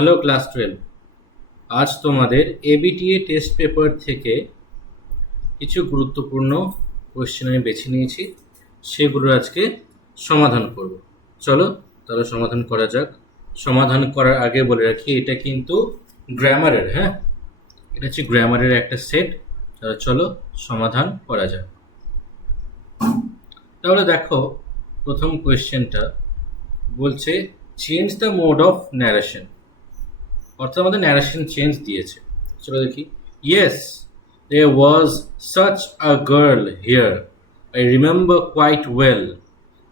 Hello class 12। আজ তোমাদের ABTA test paper থেকে কিছু গুরুত্বপূর্ণ কোয়েশ্চেন আমি বেছে নিয়েছি, সেগুলো আজকে সমাধান করব। চলো তাহলে সমাধান করা যাক। সমাধান করার আগে বলে রাখি, এটা কিন্তু গ্রামারের, হ্যাঁ, এটা হচ্ছে গ্রামারের একটা সেট। তাহলে চলো সমাধান করা যাক। তাহলে দেখো, প্রথম কোয়েশ্চেনটা বলছে change the mode of narration, অর্থাৎ আমাদের ন্যারেশন চেঞ্জ দিয়েছে। চলো দেখি। Yes, there was such a girl here, I remember quite well,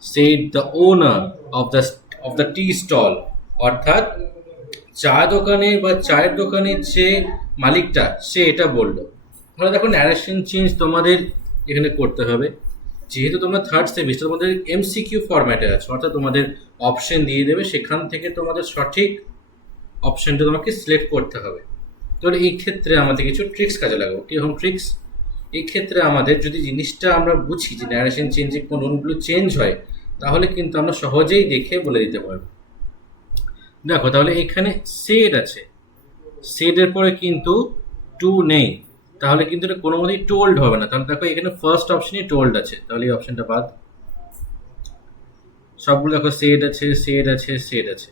said the owner of the tea stall. অর্থাৎ চা দোকানে বা চায়ের দোকানের যে মালিকটা, সে এটা বললো। তাহলে দেখো, ন্যারেশন চেঞ্জ তোমাদের এখানে করতে হবে। যেহেতু তোমরা থার্ড সেমিস্টার, তোমাদের এমসিকিউ ফরম্যাটে আছে, অর্থাৎ তোমাদের অপশন দিয়ে দেবে, সেখান থেকে তোমাদের সঠিক অপশনটা তোমাকে সিলেক্ট করতে হবে। তাহলে এই ক্ষেত্রে আমাদের কিছু ট্রিক্স কাজে লাগাবো। কীরকম ট্রিক্স? এই ক্ষেত্রে আমাদের যদি জিনিসটা আমরা বুঝি যে ন্যারেশন চেঞ্জে কোন রুলগুলো চেঞ্জ হয়, তাহলে কিন্তু আমরা সহজেই দেখে বলে দিতে পারবো। দেখো, তাহলে এখানে সেড আছে, সেডের পরে কিন্তু টু নেই, তাহলে কিন্তু এটা কোনো মতেই টোল্ড হবে না। তাহলে দেখো, এখানে ফার্স্ট অপশনই টোল্ড আছে, তাহলে এই অপশনটা বাদ। সবগুলো দেখো, সেড আছে, সেড আছে, সেড আছে।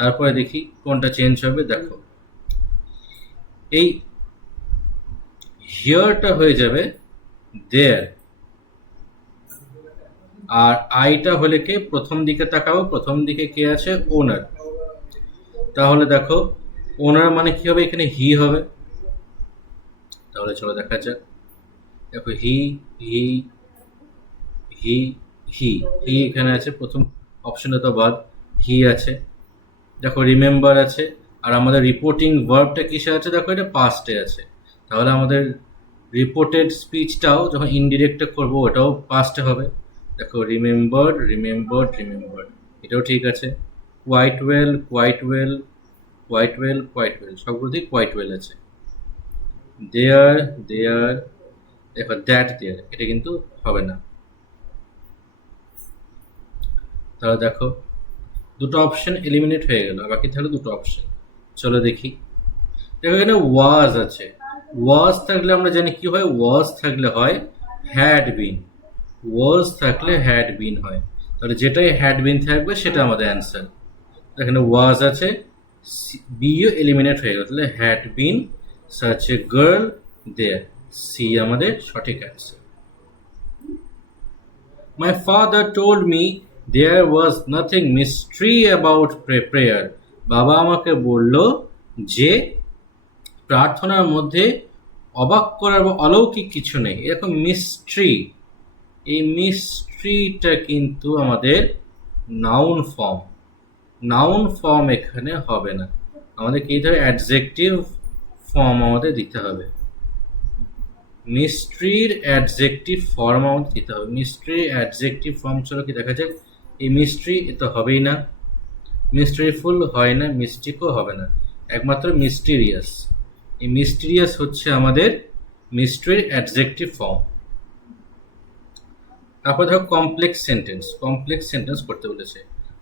তারপরে দেখি কোনটা চেঞ্জ হবে। দেখো, এই হিয়ারটা হয়ে যাবে দেয়ার, আর আইটা হলে কে? প্রথম দিকে তাকাবো, প্রথম দিকে কে আছে? ওনার। তাহলে দেখো, ওনার মানে কি হবে? এখানে হি হবে। তাহলে চলো দেখা যাক। দেখো, হি হি হি হি হি এখানে আছে, প্রথম অপশনটা তো বাদ, হি আছে। দেখো, রিমেম্বার আছে, আর আমাদের রিপোর্টিং ভার্বটা কিসে আছে? দেখো, এটা পাস্টে আছে। তাহলে আমাদের রিপোর্টেড স্পিচটাও যখন ইনডিরেক্টে করবো, ওটাও পাস্টে হবে। দেখো, রিমেম্বার্ড রিমেম্বার্ড রিমেম্বার্ড, এটাও ঠিক আছে। Quite well quite well quite well quite well, সবগুলোতেই কোয়াইট ওয়েল আছে। দেয়ার দেয়ার, দেখো দ্যাট দেয়ার, এটা কিন্তু হবে না। তাহলে দেখো, দুটো অপশন এলিমিনেট হয়ে গেল, বাকি তাহলে দুটো অপশন। চলো দেখি। দেখো, এখানে ওয়াজ আছে। ওয়াজ থাকলে আমরা জানি কি হয়, ওয়াজ থাকলে হয় হ্যাড বিন, ওয়াজ থাকলে হ্যাড বিন হয়। তাহলে যেটাই হ্যাড বিন থাকবে সেটা আমাদের অ্যান্সার। এখানে ওয়াজ আছে, বিও এলিমিনেট হয়ে গেল, তাহলে had been such a girl there, C আমাদের সঠিক answer. My father told me there was nothing mystery about prayer. বাবা আমাকে বলল যে প্রার্থনার মধ্যে অবাক করার বা অলৌকিক কিছু নেই। এরকম মিস্ট্রি, এই মিস্ট্রিটা কিন্তু আমাদের নাউন ফর্ম, নাউন ফর্ম এখানে হবে না। আমাদের কি দিতে হবে? অ্যাডজেক্টিভ ফর্ম আমাদের দিতে হবে। মিস্ট্রির অ্যাডজেক্টিভ ফর্ম আমাদের দিতে হবে। মিস্ট্রির অ্যাডজেক্টিভ ফর্ম, চলো কি দেখা যাক। এই মিস্ট্রি, এ তো হবেই না। মিস্ট্রিফুল হয় না, মিস্টিকও হবে না, একমাত্র মিস্টিরিয়াস। এই মিস্টিরিয়াস হচ্ছে আমাদের মিস্ট্রির অ্যাডজেক্টিভ ফর্ম। তারপর দেখো, কমপ্লেক্স সেন্টেন্স, কমপ্লেক্স সেন্টেন্স করতে বলেছে।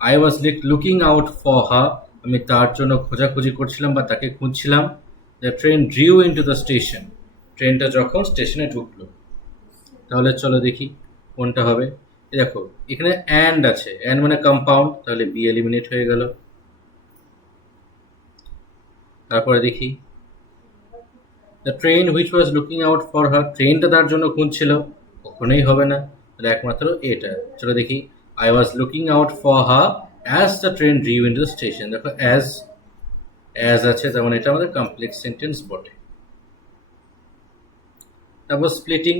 I was looking out for হার, আমি তার জন্য খোঁজাখুঁজি করছিলাম বা তাকে খুঁজছিলাম। The train drew into the station, ট্রেনটা যখন স্টেশনে ঢুকলো। তাহলে চলো দেখি কোনটা হবে। দেখো, এখানে অ্যান্ড আছে, অ্যান্ড মানে কম্পাউন্ড, তাহলে বি এলিমিনেট হয়ে গেল। তারপরে দেখি, the train which was looking out for হার, ট্রেনটা তার জন্য খুঁজছিল, কখনোই হবে না, তাহলে একমাত্র এটা। চলো দেখি, I was looking out for her as the train drew into the station. দেখো, অ্যাজ আছে, তার মানে এটা আমাদের কমপ্লেক্স সেন্টেন্স বটে। তারপর splitting,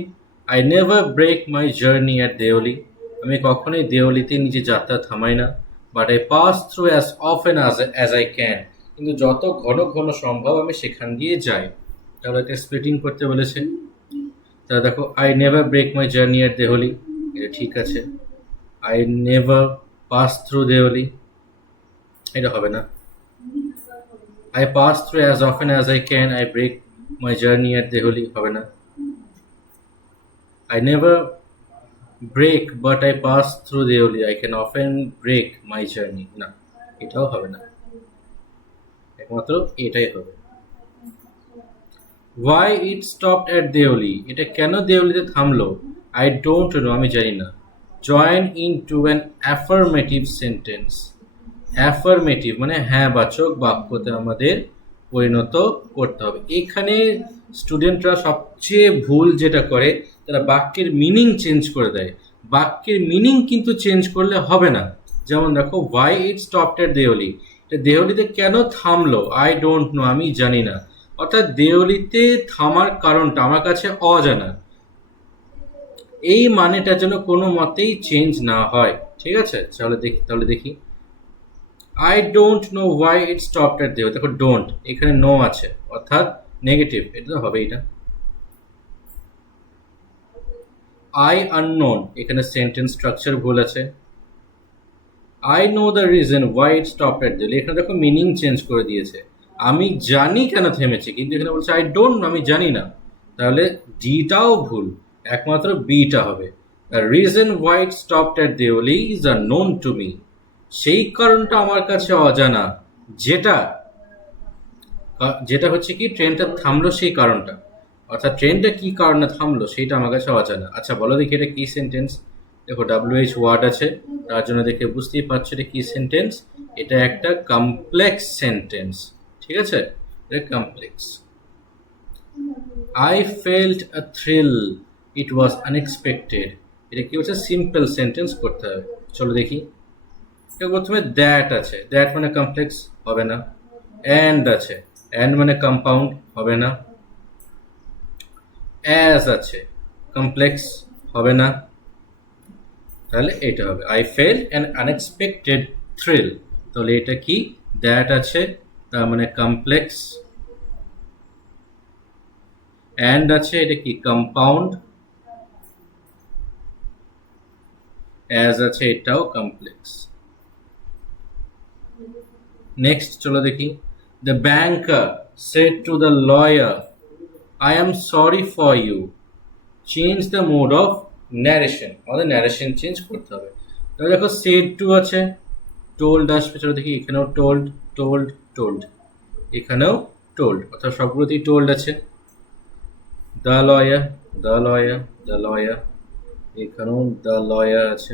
I never break my journey at Deoli, আমি কখনোই দেওলিতে নিজে যাত্রা থামাই না। But I pass through as often as I can, কিন্তু যত ঘন ঘন সম্ভব আমি সেখান দিয়ে যাই। তাহলে এটা স্প্লিটিং করতে বলেছে। তাহলে দেখো, I never break my journey at Delhi, এটা ঠিক আছে। I never pass through Deoli, এটা হবে না। I pass through as often as I can, I break my journey at Delhi, হবে না। I never break but I pass through Deoli, I can often break my journey, না, এটাও হবে না। একমাত্র এটাই হবে। Why it stopped at Deoli, এটা কেন দেওলিতে থামলো? I don't know, আমি জানি না। Join into an affirmative sentence, affirmative মানে হ্যাঁ বাচক বাক্যতে আমাদের পরিণত করতে হবে। এখানে স্টুডেন্টরা সবচেয়ে ভুল যেটা করে, তারা বাক্যের মিনিং চেঞ্জ করে দেয়। বাক্যের মিনিং কিন্তু চেঞ্জ করলে হবে না। যেমন দেখো, ওয়াই ইট স্টপড এট দেওলি, এটা দেওলিতে কেন থামলো? আই ডোন্ট নো, আমি জানি না। অর্থাৎ দেওলিতে থামার কারণটা আমার কাছে অজানা। এই মানেটা যেন কোনো মতেই চেঞ্জ না হয়। ঠিক আছে, তাহলে দেখি I don't know why it stopped at there, দেখো don't এখানে নো আছে অর্থাৎ নেগেটিভ, এটা তো হবে এটা। I unknown, এখানে সেন্টেন্স স্ট্রাকচার ভুল আছে। I know the reason why it stopped at there, এখানে দেখো মিনিং চেঞ্জ করে দিয়েছে। আমি জানি কেন থেমেছে, কিন্তু এখানে বলছে I don't know, আমি জানি না। তাহলে ডিটাও ভুল, একমাত্র বিটা হবে। The reason why it stopped at Deoli is unknown to me, সেই কারণটা আমার কাছে অজানা, যেটা হচ্ছে কি ট্রেনটা থামলো সেই কারণটা, অর্থাৎ ট্রেনটা কি কারণে থামলো সেটা আমার কাছে অজানা। আচ্ছা বলো দেখি এটা কি সেন্টেন্স? দেখো WH ওয়ার্ড আছে, তার জন্য দেখে বুঝতেই পারছো এটা কি সেন্টেন্স। এটা একটা কমপ্লেক্স সেন্টেন্স, ঠিক আছে, এটা complex. I felt a thrill, it was unexpected, এটা কি হচ্ছে? সিম্পল সেন্টেন্স করতে হবে। চলো দেখি, প্রথমে দ্যাট আছে, দ্যাট মানে কমপ্লেক্স, হবে না। অ্যান্ড আছে, অ্যান্ড মানে কম্পাউন্ড, হবে না। অ্যাজ আছে, কমপ্লেক্স, হবে না। তাহলে এটা হবে I felt an unexpected thrill. তাহলে এটা কি? দ্যাট আছে, তার মানে কমপ্লেক্স। অ্যান্ড আছে, এটা কি? কম্পাউন্ড। অ্যাজ আছে, এটাও কমপ্লেক্স। নেক্সট চলো দেখি, the banker said to the lawyer I am sorry for you, change the mode of narration, আমাদের ন্যারেশন চেঞ্জ করতে হবে। তাহলে দেখো সেড টু আছে, টোল্ড আসবে, চলো দেখি এখানেও টোল্ড, টোল্ড, টোল্ড, এখানেও টোল্ড, অর্থাৎ সবগুলোতেই টোল্ড আছে। The lawyer, the lawyer, the lawyer, এখানেও দ্য লয়ার আছে।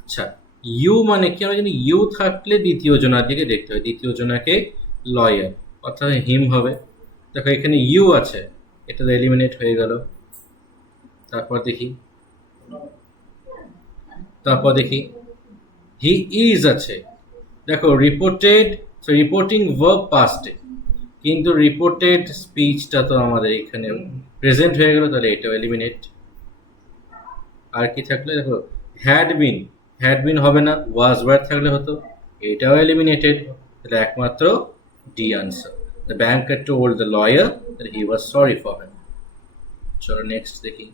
আচ্ছা, ইউ মানে কি? আমরা জানি ইউ থাকলে দ্বিতীয় জনার দিকে দেখতে হয়, দ্বিতীয় জনাকে লয়ার, অর্থাৎ হিম হবে। দেখো এখানে ইউ আছে, এটা তো এলিমিনেট হয়ে গেল। তারপর দেখি হি ইজ আছে, দেখো রিপোর্টেড, রিপোর্টিং ভার্ব পাস্টে, কিন্তু রিপোর্টেড স্পিচটা তো আমাদের এখানে প্রেজেন্ট হয়ে গেল, তাহলে এটাও এলিমিনেট। আর কি থাকলে দেখো হ্যাড বিন হবে না, ওয়াজ ওয়ার থাকলে হতো, এটাও এলিমিনেটেড। তাহলে একমাত্র D answer. The banker told the lawyer that he was sorry for him. চলো নেক্সট দেখি,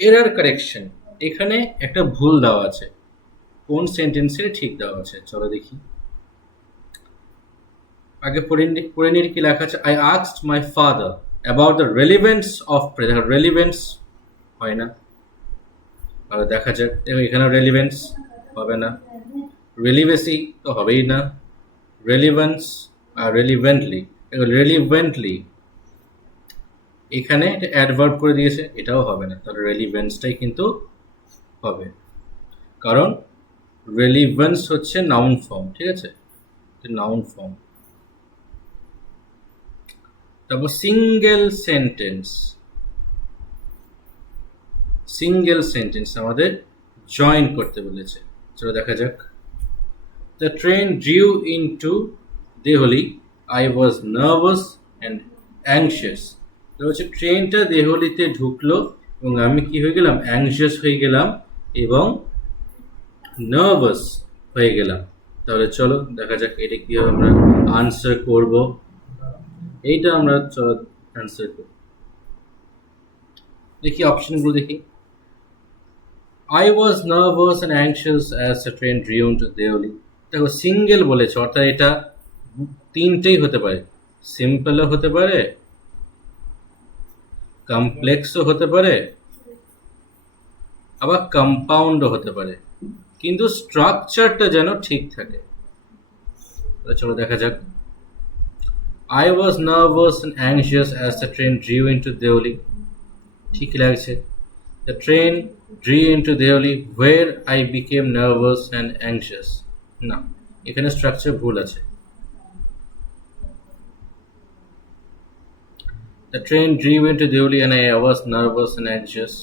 এরার কারেকশন। এখানে একটা ভুল দেওয়া আছে, কোন সেন্টেন্সে ঠিক দেওয়া আছে চলো দেখি। আগে পড়ে নিয়ে কি লেখা আছে? I asked my father about the relevance of prayer. Relevance হয় না, আর দেখা যাক, দেখো এখানে রেলিভেন্স হবে না, রেলিভেসি তো হবেই না, রেলিভেন্স আর রেলিভেন্টলি এখানে এটা অ্যাডভার্ব করে দিয়েছে, এটাও হবে না। তাহলে রেলিভেন্সটাই কিন্তু হবে, কারণ রেলিভেন্স হচ্ছে নাউন ফর্ম, ঠিক আছে, নাউন ফর্ম। তারপর সিঙ্গেল সেন্টেন্স আমাদের জয়েন করতে বলেছে, চলো দেখা যাক। The train drew into Delhi, I was nervous and anxious. তো হচ্ছে ট্রেনটা দেহলিতে ঢুকলো এবং আমি কি হয়ে গেলাম? অ্যাংশিয়াস হয়ে গেলাম এবং নার্ভাস হয়ে গেলাম। তাহলে চলো দেখা যাক এটা কীভাবে আমরা আনসার করব। এইটা আমরা চলো আনসার করব, দেখি অপশনগুলো দেখি। I was nervous and anxious as the train drew into Deoli. দেখো সিঙ্গেল বলেছে, অর্থাৎ এটা তিনটেই হতে পারে, সিম্পলও হতে পারে, কমপ্লেক্সও হতে পারে, আবার কম্পাউন্ডও হতে পারে, কিন্তু স্ট্রাকচারটা যেন ঠিক থাকে। চলো দেখা যাক। I was nervous and anxious as the train drew into Deoli. ঠিক লাগছে। The train drew into Deoli where I became nervous and anxious. না, এখানে স্ট্রাকচার ভুল আছে। The train drew into Deoli and I was nervous and anxious.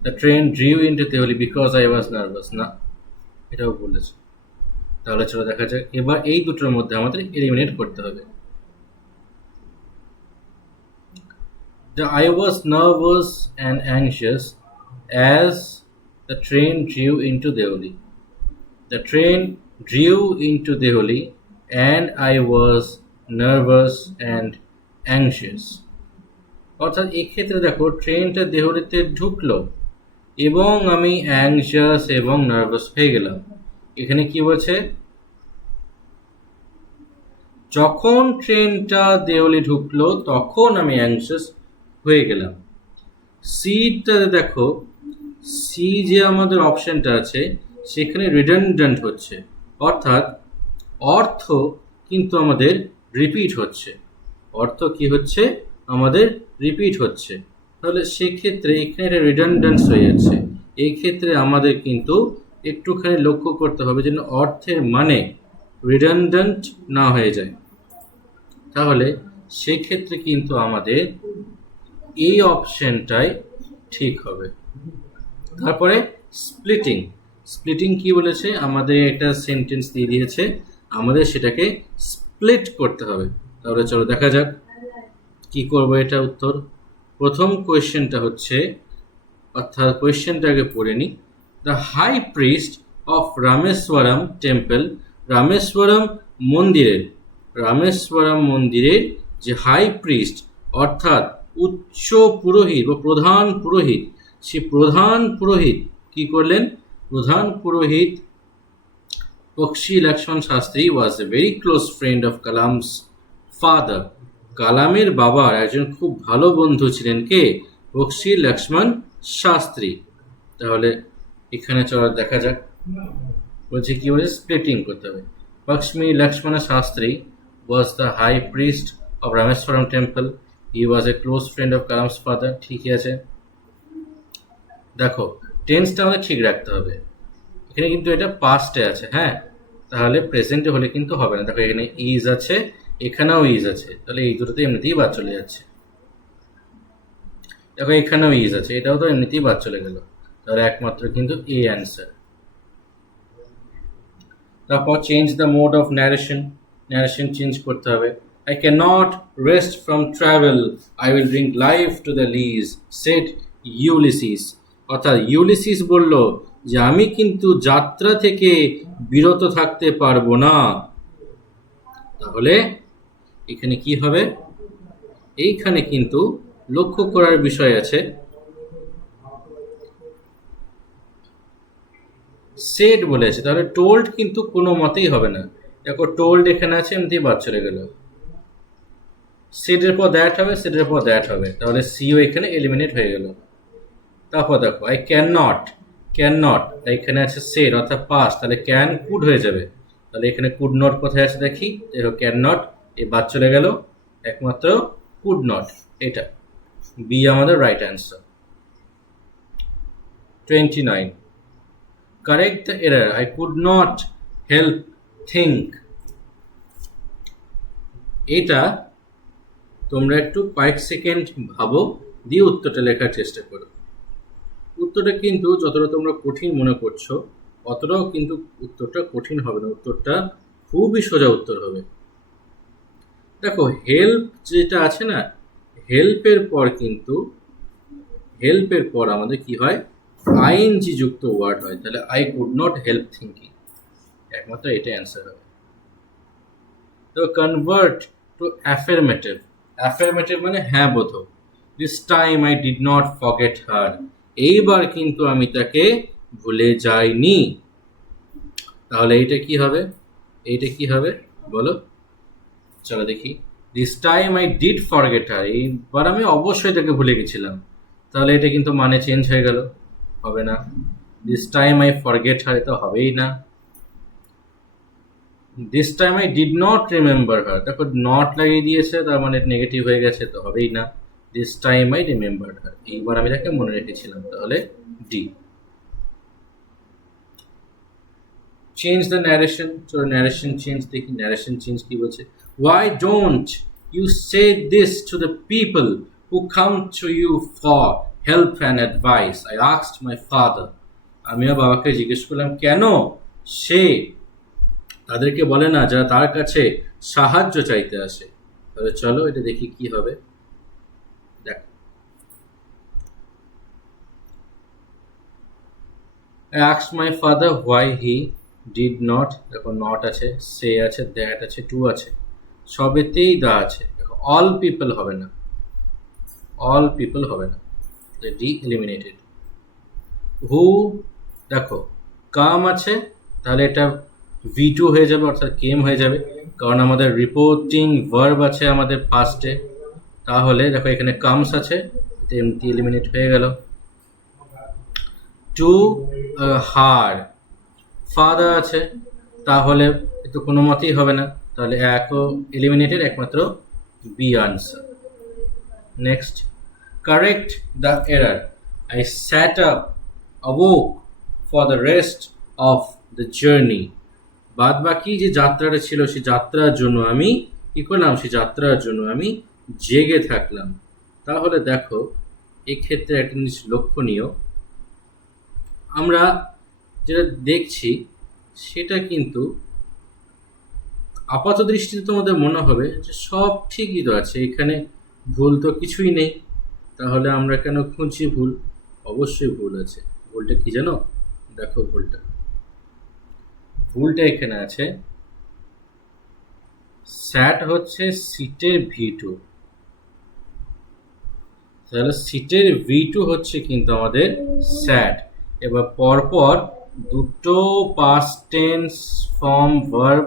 The train drew into Deoli because I was nervous. না, এটাও ভুল আছে। তাহলে চলো দেখা যাক, এবার এই দুটোর মধ্যে আমাদের এলিমিনেট করতে হবে। I was nervous and anxious as the train drew into Deoli. The train drew into Deoli and I was nervous and anxious. অর্থাৎ এক্ষেত্রে দেখো ট্রেনটা দেহলিতে ঢুকলো এবং আমি অ্যাংশিয়াস এবং নার্ভাস হয়ে গেলাম। এখানে কি বলছে, যখন ট্রেনটা দেওলি ঢুকলো তখন আমি অ্যাংশিয়াস হয়ে গেলাম। সিটা দেখো, সি যে আমাদের অপশনটা আছে সেখানে রিডান্ডেন্ট হচ্ছে, অর্থাৎ অর্থ কিন্তু আমাদের রিপিট হচ্ছে। অর্থ কি হচ্ছে, আমাদের রিপিট হচ্ছে। তাহলে সেক্ষেত্রে এখানে একটা রিডান্ডেন্স হয়ে যাচ্ছে। এই ক্ষেত্রে আমাদের কিন্তু একটুখানি লক্ষ্য করতে হবে যেন অর্থের মানে রিডান্ডেন্ট না হয়ে যায়। তাহলে সেক্ষেত্রে কিন্তু আমাদের এই অপশনটাই ঠিক হবে। তারপরে স্প্লিটিং। স্প্লিটিং কি বলেছে, আমাদের একটা সেন্টেন্স দিয়ে দিয়েছে, আমাদের সেটাকে স্প্লিট করতে হবে। তাহলে চলো দেখা যাক কি করব এটা উত্তর। প্রথম কোয়েশ্চেনটা হচ্ছে, অর্থাৎ কোয়েশ্চেনটাকে পড়ে নিই। The high priest of Rameswaram temple, Rameswaram মন্দিরের যে হাই প্রিস্ট অর্থাৎ উচ্চ পুরোহিত বা প্রধান পুরোহিত, সে প্রধান পুরোহিত কি করলেন, প্রধান পুরোহিত Bakshi Lakshman Shastri was a very close friend of Kalam's father. কালামের বাবার একজন খুব ভালো বন্ধু ছিলেন কে, বক্সি লক্ষ্মণ শাস্ত্রী। তাহলে এখানে চলো দেখা যাক, বলছে কি বলছে, স্প্লিটিং করতে হবে। Bakshi Lakshman Shastri was the high priest of Rameswaram temple. He was a close friend of Kalam's father. ঠিকই আছে। দেখো টেন্সটা আমাদের ঠিক রাখতে হবে। এখানে কিন্তু এটা পাস্টে আছে, হ্যাঁ, তাহলে প্রেজেন্টে হলে কিন্তু হবে না। দেখো এখানে ইজ আছে, এখানেও ইজ আছে, তাহলে এই দুটোতে এমনিতেই বাদ চলে যাচ্ছে। দেখো এখানেও ইজ আছে, এটাও তো এমনিতেই বাদ চলে গেল, তাহলে একমাত্র কিন্তু এ অ্যান্সার। তারপর change the mode of narration, narration change করতে হবে। I cannot rest from travel, I will bring life to the lees, said Ulysses. অর্থাৎ ইউলিসিস বলল যে আমি কিন্তু যাত্রা থেকে বিরত থাকতে পারবো না। তাহলে এখানে কি হবে, এইখানে কিন্তু লক্ষ্য করার বিষয় আছে, সেড বলেছে, তাহলে টোল্ড কিন্তু কোনো মতেই হবে না। দেখো টোল্ড এখানে আছে, এমনি বাদ চলে গেল। সেডের পর দ্যাট হবে, সেডের পর দ্যাট হবে, তাহলে সিও এখানে এলিমিনেট হয়ে গেল। তারপর দেখো আই ক্যান নট, এখানে আছে সেড অর্থাৎ পাস্ট, তাহলে ক্যান কুড হয়ে যাবে। তাহলে এখানে কুড নট কোথায় আছে দেখি, দেখো ক্যান নট, এই বাদ চলে গেল, একমাত্র কুড নট, এটা বি আমাদের right answer. 29, correct the error, I could not help think. এটা তোমরা একটু কয়েক সেকেন্ড ভাবো, দিয়ে উত্তরটা লেখার চেষ্টা করো। উত্তরটা কিন্তু যতটা তোমরা কঠিন মনে করছো অতটাও কিন্তু উত্তরটা কঠিন হবে না, উত্তরটা খুবই সোজা উত্তর হবে। দেখো হেল্প যেটা আছে না, হেল্পের পর আমাদের কি হয়, আইএনজি যুক্ত ওয়ার্ড হয়, তাহলে I could not help thinking, একমাত্র এটা অ্যান্সার হবে। তো কনভার্ট টু অ্যাফার্মেটিভ, অ্যাফার্মেটিভ মানে হ্যাঁ বোধক। This time I did not forget her, এইবার কিন্তু আমি তাকে ভুলে যাইনি। তাহলে এইটা কি হবে, এইটা কি হবে বলো, চলো দেখি। This time I did forget her, এইবার আমি অবশ্যই তাকে ভুলে গেছিলাম, তাহলে এটা কিন্তু মানে চেঞ্জ হয়ে গেল, হবে না। দিস টাইম আই ফরগেট হার, এটা হবেই না। This time I did not remember হার, দেখো নট লাগিয়ে দিয়েছে, তার মানে নেগেটিভ হয়ে গেছে, তো হবেই না। This time I remember her, এইবার আমি তাকে মনে রেখেছিলাম, তাহলে ডি। চেঞ্জ দ্য ন্যারেশন, তো ন্যারেশন চেঞ্জ দেখি, ন্যারেশন চেঞ্জ কি বলছে, why don't you say this to the people who come to you for help and advice, I asked my father, আমিও বাবাকে জিজ্ঞেস করলাম কেন সে তাদেরকে বলে না যারা তার কাছে সাহায্য চাইতে আসে। তাহলে চলো এটা দেখি কি হবে। দেখো, I asked my father why he did not, দেখো নট আছে, সে আছে, দ্যাট আছে, টু আছে, সবেতেই দা আছে। দেখো অল পিপল হবে না, অল পিপল হবে না, ডি এলিমিনেটেড। হু, দেখো কাম আছে, তাহলে এটা V2 হয়ে যাবে, অর্থাৎ কেম হয়ে যাবে, কারণ আমাদের রিপোর্টিং ভার্ব আছে আমাদের পাস্টে। তাহলে দেখো এখানে কামস আছে, এটা এমটি এলিমিনেট হয়ে গেল। টু হার, ফাদার আছে, তাহলে তো কোনো মতেই হবে না, তাহলে একও এলিমিনেটেড, একমাত্র B answer. Next, correct the error, I sat up awake for the rest of the journey, বাদ বাকি যে যাত্রাটা ছিল সেই যাত্রার জন্য আমি কি করলাম, সেই যাত্রার জন্য আমি জেগে থাকলাম। তাহলে দেখো এক্ষেত্রে একটা জিনিস লক্ষণীয়, আমরা যেটা দেখছি সেটা কিন্তু আপাত দৃষ্টিতে তোমাদের মনে হবে যে সব ঠিকই তো আছে, এখানে ভুল তো কিছুই নেই, তাহলে আমরা কেন খুঁজছি ভুল? অবশ্যই ভুল আছে। ভুলটা কি জানো? দেখো ভুলটা, ভুলটা এখানে আছে, স্যাট হচ্ছে সিটের V2, তাহলে সিটের V2 হচ্ছে কিন্তু আমাদের স্যাট। এবার পরপর দুটো পাস্ট টেন্স ফর্ম ভার্ব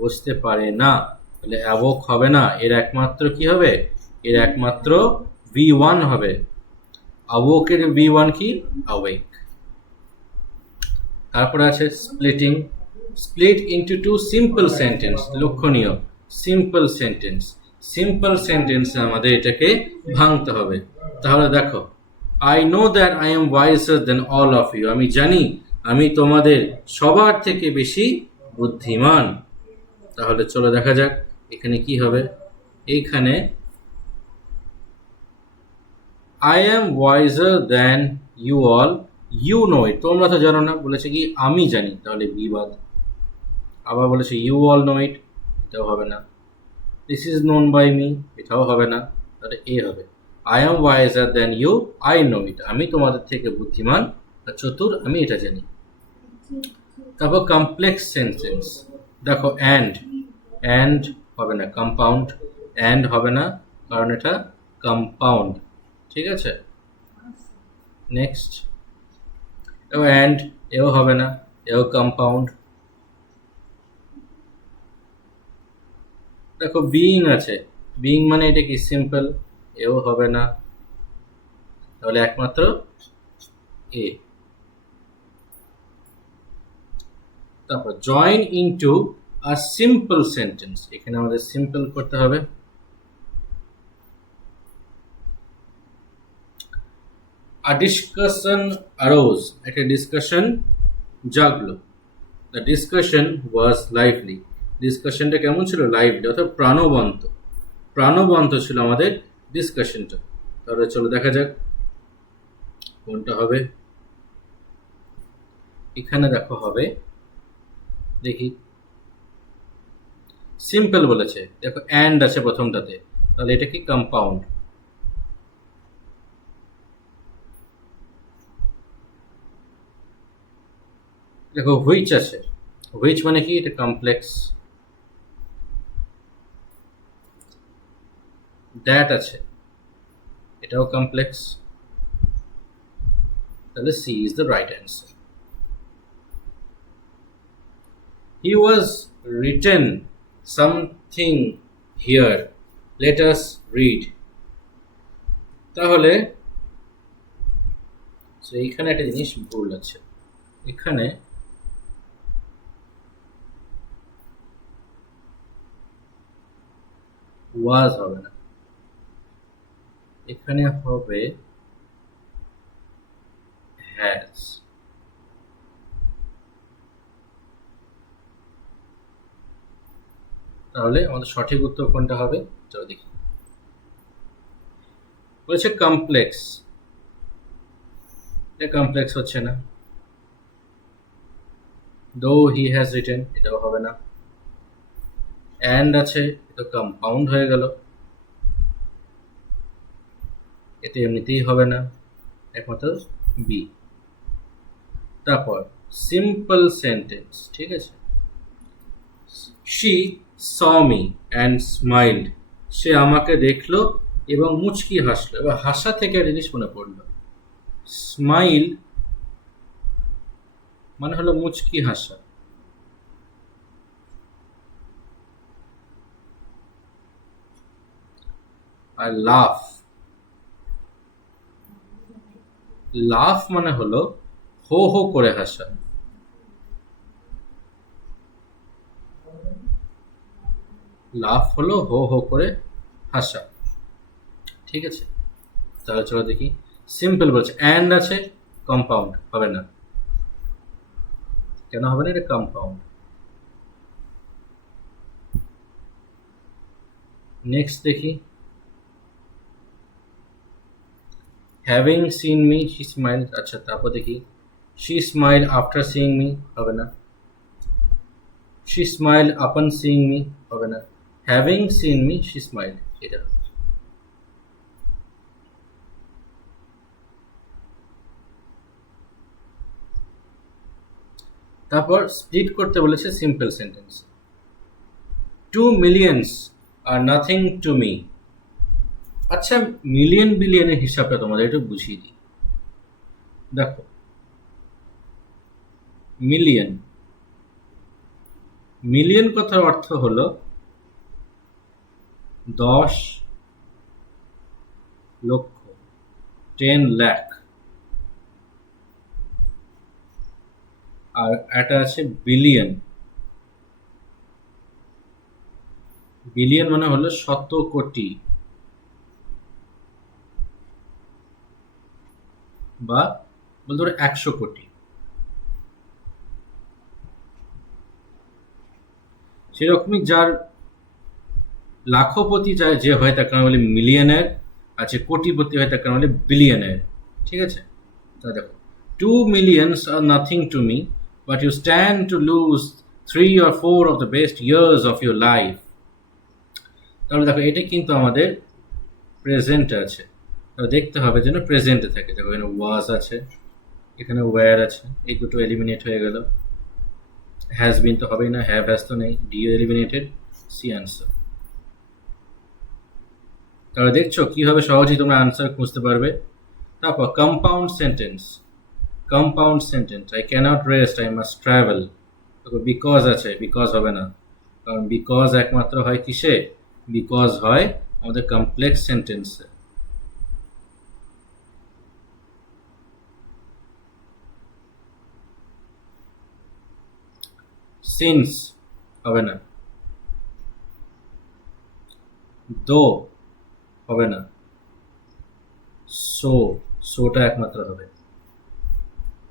বসতে পারে না, তাহলে অ্যাভোক হবে না, এর একমাত্র কি হবে, এর একমাত্র V1 হবে। অ্যাভোকের V1 কি, অ্যাওয়েক। তারপরে আছে splitting, split into two simple sentence, লক্ষণীয় সিম্পল সেন্টেন্স, সিম্পল সেন্টেন্সে আমাদের এটাকে ভাঙতে হবে। তাহলে দেখো, I know that I am wiser than all of you, আমি জানি আমি তোমাদের সবার থেকে বেশি বুদ্ধিমান। তাহলে চলো দেখা যাক এখানে কি হবে। এইখানে I am wiser than you all, you know it, তোমরা তো জানো না, বলেছে কি আমি জানি, তাহলে বি বাদ। আবার বলেছে ইউ অল নো ইট, এটাও হবে না। This is known by me, এটাও হবে না, তাহলে এ হবে। I am wiser than you, I know it, আমি তোমাদের থেকে বুদ্ধিমান আর চতুর, আমি এটা জানি। তারপর কমপ্লেক্স সেন্টেন্স, দেখো অ্যান্ড হবে না, কম্পাউন্ড, অ্যান্ড হবে না কারণ এটা কম্পাউন্ড, ঠিক আছে। নেক্সট, অ্যান্ড এও হবে না, এও কম্পাউন্ড। দেখো বিইং আছে, বিইং মানে এটা কি সিম্পল, এও হবে না, তাহলে একমাত্র এ। তারপর join into a simple sentence, এখানে আমাদের সিম্পল করতে হবে। আ ডিসকাশন অ্যারোজ, একটা ডিসকাশন জাগলো, দ্য ডিসকাশন ওয়াজ লাইভলি, ডিসকাশনটা কেমন ছিল, লাইভলি, অর্থাৎ প্রাণবন্ত, প্রাণবন্ত ছিল আমাদের ডিসকাশনটা। তাহলে চলো দেখা যাক কোনটা হবে। এখানে দেখো হবে, দেখি সিম্পল বলেছে, দেখো অ্যান্ড আছে প্রথমটাতে, তাহলে এটা কি কম্পাউন্ড। দেখো হুইচ আছে, হুইচ মানে কি, এটা কমপ্লেক্স। দ্যাট আছে, এটাও কমপ্লেক্স, তাহলে C is the right answer. He was written something here, let us read, তাহলে এইখানে একটা জিনিস ভুল আছে, এখানে ওয়াজ হবে না, এখানে হবে হ্যাজ। তাহলে আমাদের সঠিক উত্তর কোনটা হবে চলো দেখি। বলেছে কমপ্লেক্স, এটা কমপ্লেক্স হচ্ছে না। দো হি হ্যাজ রিটেন, এটাও হবে না। অ্যান্ড আছে, এটা কম্পাউন্ড হয়ে গেল, এটা এমনিতেই হবে না, একমাত্র বি। তারপর সিম্পল সেন্টেন্স, ঠিক আছে। She saw me and smiled, সে আমাকে দেখলো এবং মুচকি হাসলো। এবার হাসা থেকে একটা জিনিস মনে পড়লো, স্মাইল মানে হলো মুচকি হাসা। আর লাফ, লাফ মানে হলো হো হো করে হাসা। লাফ হলো হো হো করে হাসা, ঠিক আছে। তাহলে চলো দেখি, সিম্পল বলছে, অ্যান্ড আছে, কম্পাউন্ড হবে না। কেন হবে না? এটা কম্পাউন্ড। নেক্সট দেখি, having seen me she smile, আচ্ছা তারপর দেখি, she smile after seeing me হবে না। She smile upon seeing me হবে না। Having seen me she smile, এটা। তারপর স্প্লিট করতে বলেছে simple sentence. 2 millions are nothing to me. আচ্ছা, মিলিয়ন বিলিয়নের হিসাবটা তোমাদের একটু বুঝিয়ে দিই। দেখো, মিলিয়ন, মিলিয়ন কথার অর্থ হলো 10 লক্ষ, 10 লাখ। আর এটা আছে বিলিয়ন, বিলিয়ন মানে হলো 100 কোটি বা বলতে পারো 100 কোটি। সেরকমই যার লাখপতি যায় যে হয় তাকে আমরা বলি মিলিয়নের, আর যে কোটিপতি হয় তাকে আমরা বলি বিলিয়নের, ঠিক আছে। তা দেখো, 2 millions are nothing to me, but you stand to lose 3 or 4 of the best years of your life. তাহলে দেখো, এটা কিন্তু আমাদের প্রেজেন্টে আছে, তাহলে দেখতে হবে যেন প্রেজেন্টে থাকে। দেখো, এখানে ওয়াজ আছে, এখানে ওয়্যার আছে, এই দুটো এলিমিনেট হয়ে গেল। হ্যাজ বিন তো হবেই না, হ্যাভ হ্যাজ তো নেই, ডি এলিমিনেটেড, সি আনসার। তাহলে দেখছো কিভাবে সহজেই তোমরা আনসার খুঁজতে পারবে। তারপর compound sentence, compound sentence, I cannot rest, I must travel. দেখো, বিকজ আছে, বিকজ হবে না, কারণ বিকজ একমাত্র হয় কিসে? বিকজ হয় আমাদের কমপ্লেক্স সেন্টেন্সে। সিন্স হবে না, দো হবে না, সো, সোটা একমাত্র হবে।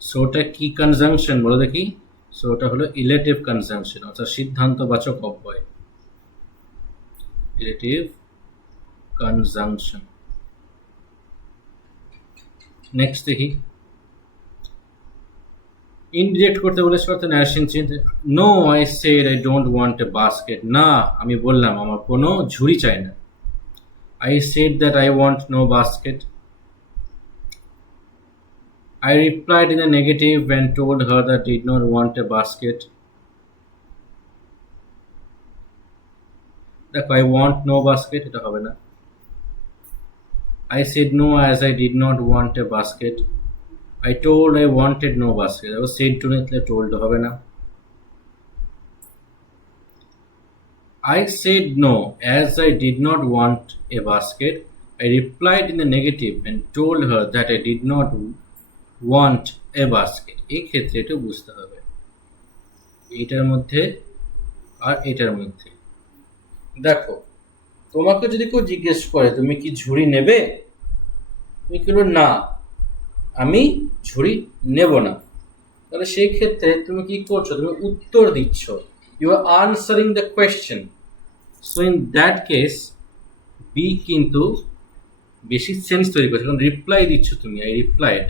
সোটা কি কনজাংশন বলো দেখি? সোটা হলো ইলেটিভ কনজাংশন, অর্থাৎ সিদ্ধান্তবাচক অব্যয়, ইলেটিভ কনজাংশন। নেক্সট দেখি, ইনডিরেক্ট করতে বলেছে অর্থাৎ narration change. No I said I don't want a basket, না আমি বললাম আমার কোনো ঝুড়ি চাই না। I said that I want no basket. I replied in the negative when told her that I did not want a basket. দেখো, I want no basket, এটা হবে না। I said no as I did not want a basket. I told I wanted no basket. I was said to নিতে told হবে না। I said no as I did not want a basket. I replied in the negative and told her that I did not want a basket. এই ক্ষেত্রে এটা বুঝতে হবে, এটার মধ্যে আর এটার মধ্যে। দেখো, তোমাকে যদি কেউ জিজ্ঞেস করে তুমি কি ঝুড়ি নেবে, তুমি কি বলবে না আমি ঝুড়ি নেব না, তাহলে সেই ক্ষেত্রে তুমি কি করছো, তুমি উত্তর দিচ্ছ, you are answering the question. So in that case B কিন্তু বেশি সেন্স তৈরি করছে, কারণ রিপ্লাই দিচ্ছ তুমি, আই রিপ্লাইড।